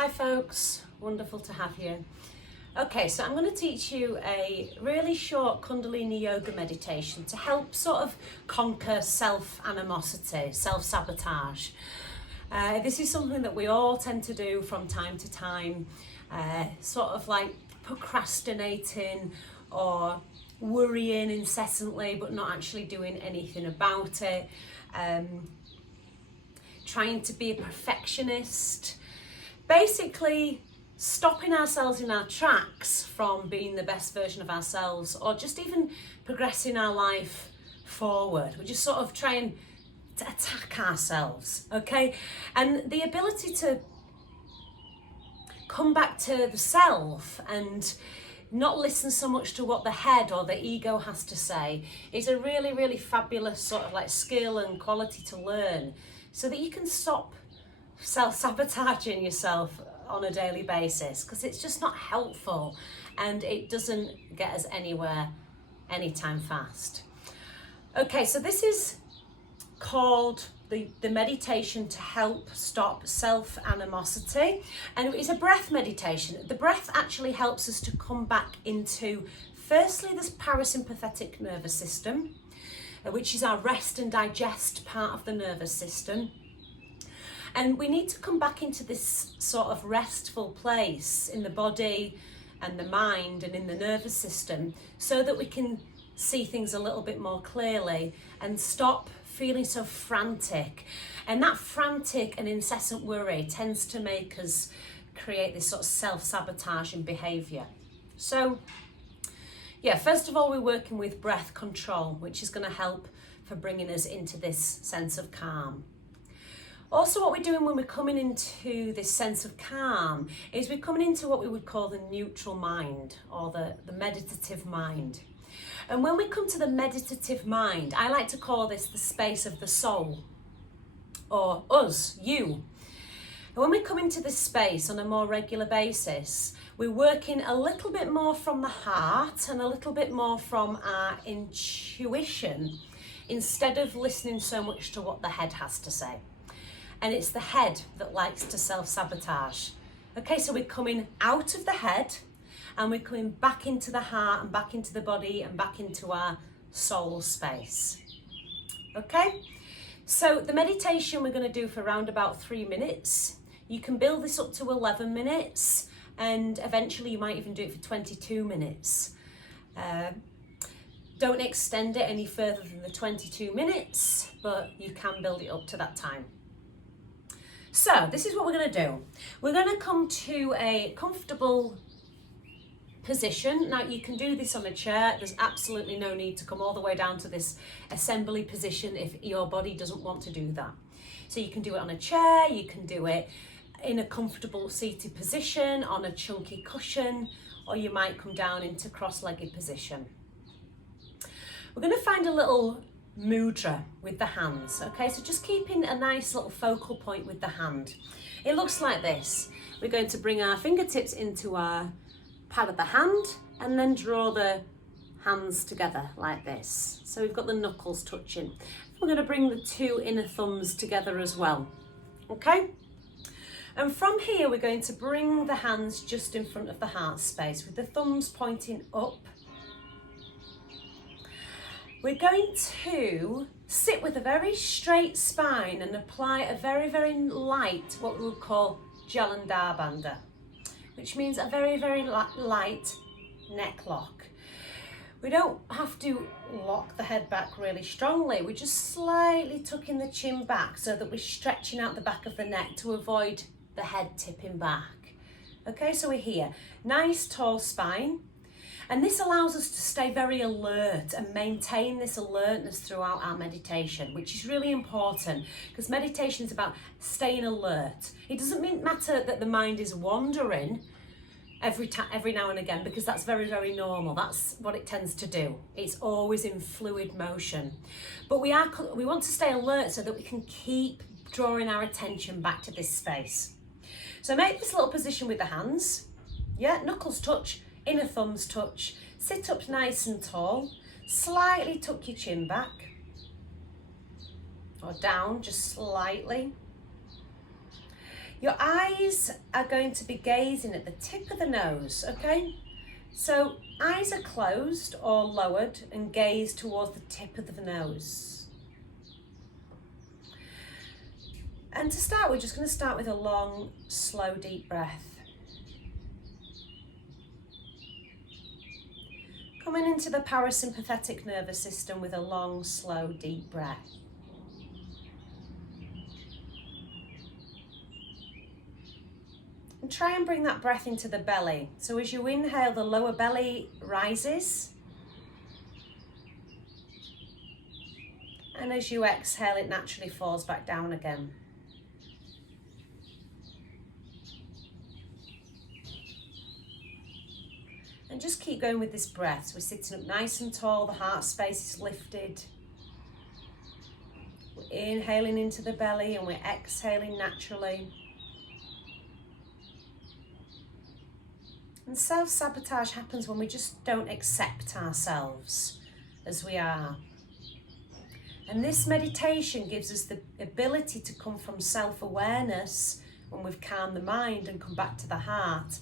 Hi folks, wonderful to have you. Okay, so I'm going to teach you a really short Kundalini yoga meditation to help sort of conquer self-animosity, self-sabotage. This is something that we all tend to do from time to time, sort of like procrastinating or worrying incessantly but not actually doing anything about it, trying to be a perfectionist, basically stopping ourselves in our tracks from being the best version of ourselves or just even progressing our life forward. We're just sort of trying to attack ourselves, okay? And the ability to come back to the self and not listen so much to what the head or the ego has to say is a really, really fabulous sort of like skill and quality to learn so that you can stop self-sabotaging yourself on a daily basis, because it's just not helpful and it doesn't get us anywhere anytime fast. Okay, so this is called the meditation to help stop self-animosity, and it's a breath meditation. The breath actually helps us to come back into, firstly, this parasympathetic nervous system, which is our rest and digest part of the nervous system. And we need to come back into this sort of restful place in the body and the mind and in the nervous system so that we can see things a little bit more clearly and stop feeling so frantic. And that frantic and incessant worry tends to make us create this sort of self-sabotaging behaviour. So, yeah, first of all, we're working with breath control, which is going to help for bringing us into this sense of calm. Also, what we're doing when we're coming into this sense of calm is we're coming into what we would call the neutral mind, or the meditative mind. And when we come to the meditative mind, I like to call this the space of the soul, or us, you. And when we come into this space on a more regular basis, we're working a little bit more from the heart and a little bit more from our intuition, instead of listening so much to what the head has to say. And it's the head that likes to self-sabotage. Okay, so we're coming out of the head and we're coming back into the heart and back into the body and back into our soul space. Okay, so the meditation we're going to do for around about 3 minutes. You can build this up to 11 minutes and eventually you might even do it for 22 minutes. Don't extend it any further than the 22 minutes, but you can build it up to that time. So this is what we're going to do. We're going to come to a comfortable position. Now you can do this on a chair. There's absolutely no need to come all the way down to this assembly position if your body doesn't want to do that. So you can do it on a chair, you can do it in a comfortable seated position, on a chunky cushion, or you might come down into cross-legged position. We're going to find a little mudra with the hands, okay? So just keeping a nice little focal point with the hand. It looks like this. We're going to bring our fingertips into our pad of the hand and then draw the hands together like this. So we've got the knuckles touching. We're going to bring the two inner thumbs together as well, okay? And from here we're going to bring the hands just in front of the heart space with the thumbs pointing up. We're going to sit with a very straight spine and apply a very, very light, what we would call Jalandhar Bandha, which means a very, very light neck lock. We don't have to lock the head back really strongly. We're just slightly tucking the chin back so that we're stretching out the back of the neck to avoid the head tipping back. Okay, so we're here. Nice tall spine. And this allows us to stay very alert and maintain this alertness throughout our meditation, which is really important because meditation is about staying alert. It doesn't matter that the mind is wandering every now and again, because that's very, very normal. That's what it tends to do. It's always in fluid motion. But we want to stay alert so that we can keep drawing our attention back to this space. So make this little position with the hands. Yeah, knuckles touch. Inner thumbs touch, sit up nice and tall, slightly tuck your chin back, or down just slightly. Your eyes are going to be gazing at the tip of the nose, okay? So eyes are closed or lowered and gaze towards the tip of the nose. And to start, we're just going to start with a long, slow, deep breath. Coming into the parasympathetic nervous system with a long, slow, deep breath. And try and bring that breath into the belly. So as you inhale, the lower belly rises. And as you exhale, it naturally falls back down again. And just keep going with this breath. So we're sitting up nice and tall, the heart space is lifted. We're inhaling into the belly and we're exhaling naturally. And self-sabotage happens when we just don't accept ourselves as we are. And this meditation gives us the ability to come from self-awareness when we've calmed the mind and come back to the heart.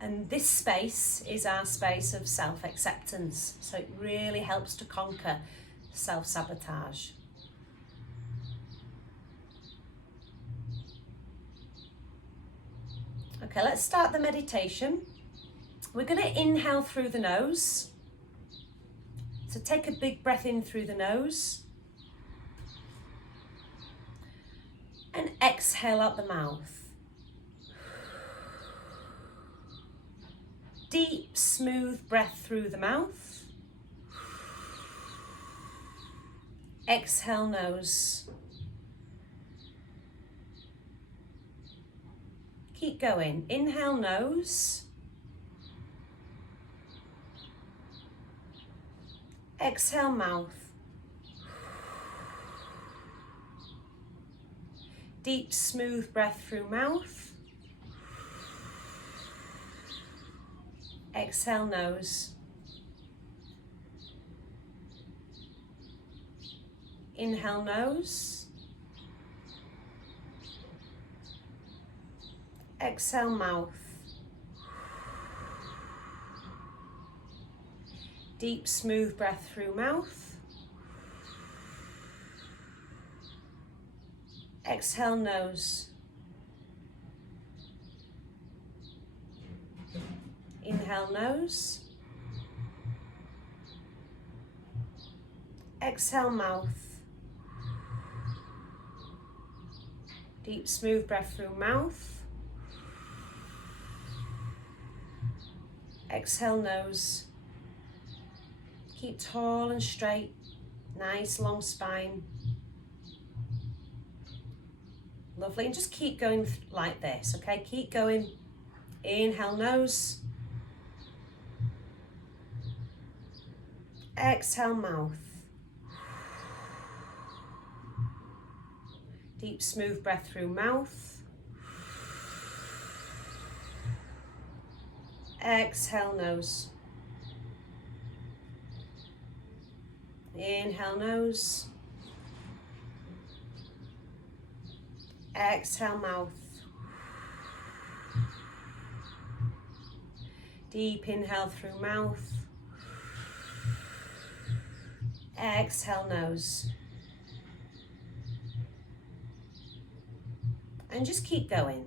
And this space is our space of self-acceptance. So it really helps to conquer self-sabotage. Okay, let's start the meditation. We're going to inhale through the nose. So take a big breath in through the nose. And exhale out the mouth. Deep, smooth breath through the mouth. Exhale nose. Keep going. Inhale nose. Exhale mouth. Deep, smooth breath through mouth. Exhale nose. Inhale nose. Exhale mouth. Deep, smooth breath through mouth. Exhale nose. Inhale nose. Exhale mouth. Deep, smooth breath through mouth. Exhale nose. Keep tall and straight. Nice long spine. Lovely. And just keep going like this, okay? Keep going. Inhale nose. Exhale mouth. Deep, smooth breath through mouth. Exhale nose. Inhale nose. Exhale mouth. Deep inhale through mouth. Exhale nose. And just keep going.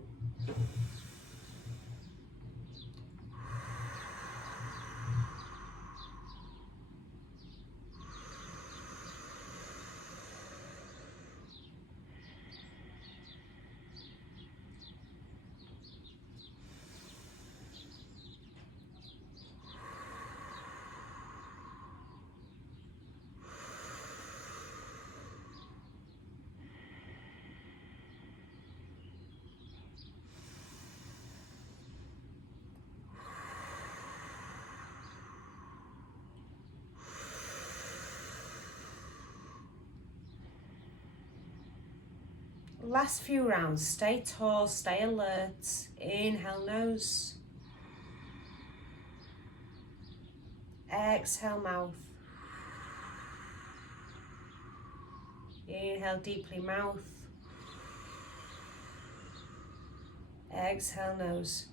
Last few rounds, stay tall, stay alert. Inhale nose. Exhale mouth. Inhale deeply mouth. Exhale, nose.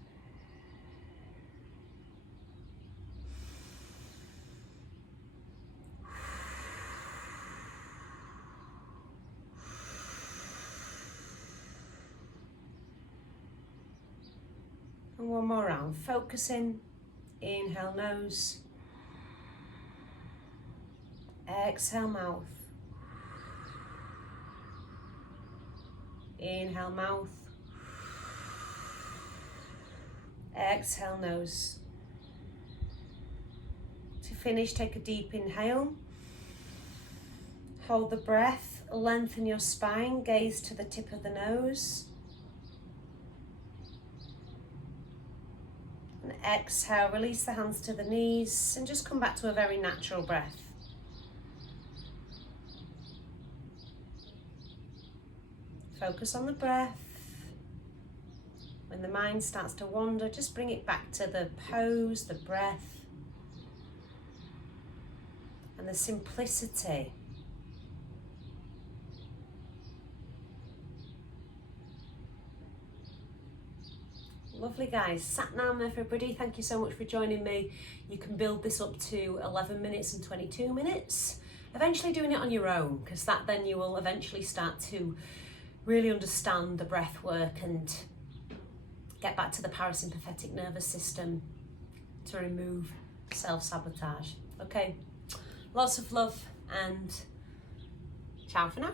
And one more round, focusing. Inhale, nose. Exhale, mouth. Inhale, mouth. Exhale, nose. To finish, take a deep inhale. Hold the breath, lengthen your spine, gaze to the tip of the nose. And exhale, release the hands to the knees and just come back to a very natural breath. Focus on the breath. When the mind starts to wander, just bring it back to the pose, the breath, and the simplicity. Lovely, guys. Sat Nam, everybody. Thank you so much for joining me. You can build this up to 11 minutes and 22 minutes. Eventually doing it on your own, because then you will eventually start to really understand the breath work and get back to the parasympathetic nervous system to remove self-sabotage. Okay, lots of love and ciao for now.